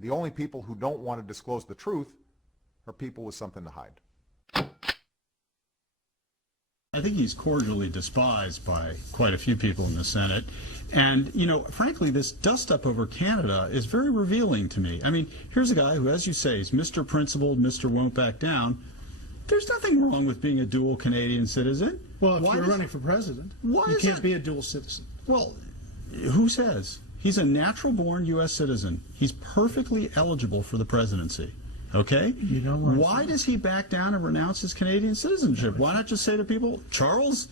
The only people who don't want to disclose the truth are people with something to hide. I think he's cordially despised by quite a few people in the Senate. And, you know, frankly, this dust-up over Canada is very revealing to me. I mean, here's a guy who, as you say, is Mr. Principled, Mr. Won't Back Down. There's nothing wrong with being a dual Canadian citizen. Well, if you're running for president, you can't be a dual citizen. Well, who says? He's a natural-born U.S. citizen. He's perfectly eligible for the presidency. Okay? You know what? Why does he back down and renounce his Canadian citizenship? Why not just say to people, Charles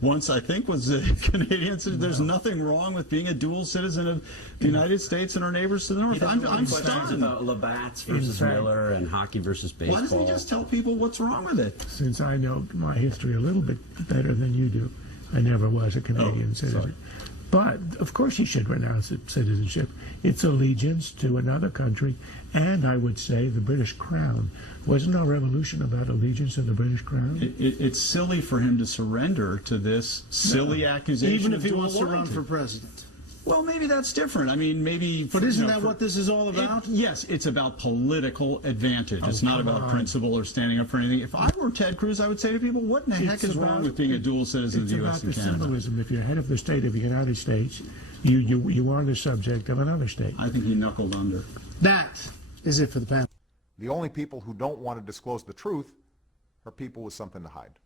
once, I think, was a Canadian citizen. There's nothing wrong with being a dual citizen of the United States and our neighbors to the north. I'm stunned. About Labatt's versus Miller and hockey versus baseball. Why doesn't he just tell people what's wrong with it? Since I know my history a little bit better than you do, I never was a Canadian citizen. Sorry. But, of course, he should renounce its citizenship. It's allegiance to another country, and I would say the British Crown. Wasn't our revolution about allegiance to the British Crown? It's silly for him to surrender to this silly accusation. Even if he dual wants to run loyalty. for president. Well, maybe that's different. I mean, maybe... But isn't that what this is all about? Yes, it's about political advantage. It's not about principle or standing up for anything. If I were Ted Cruz, I would say to people, what in the heck is wrong with being a dual citizen of the U.S. and It's Canada? about the symbolism. If you're head of the state of the United States, you are the subject of another state. I think he knuckled under. That is it for the panel. The only people who don't want to disclose the truth are people with something to hide.